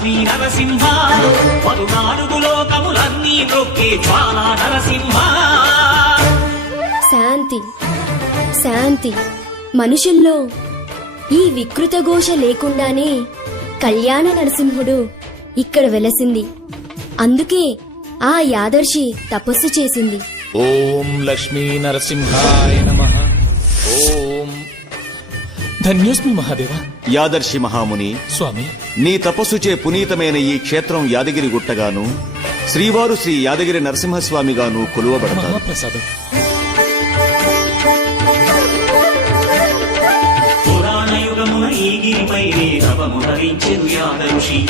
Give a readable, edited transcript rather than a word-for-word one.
లక్ష్మీ నరసింహ, 14 లోకములన్నీ మ్రొక్కే జ్వాలా నరసింహ. శాంతి శాంతి. మనుషుల్లో ఈ వికృత ఘోష లేకుండానే కళ్యాణ నరసింహుడు ఇక్కడ వెలసింది. అందుకే ఆ యాదర్శి తపస్సు చేసింది. ఓం లక్ష్మీ నరసింహాయ నమః. ఓం ధన్యోస్మి మహాదేవ. యాదర్శి మహాముని, స్వామి, నీ తపస్సుచే పునీతమైన ఈ క్షేత్రం యాదగిరి గుట్టగాను, శ్రీవారు శ్రీ యాదగిరి నరసింహస్వామిగాను కొలువబడతారు. మహాప్రసాదం. పురాణ యుగమున ఈ గిరిపైనే తపము ధరించెను యాదర్శి.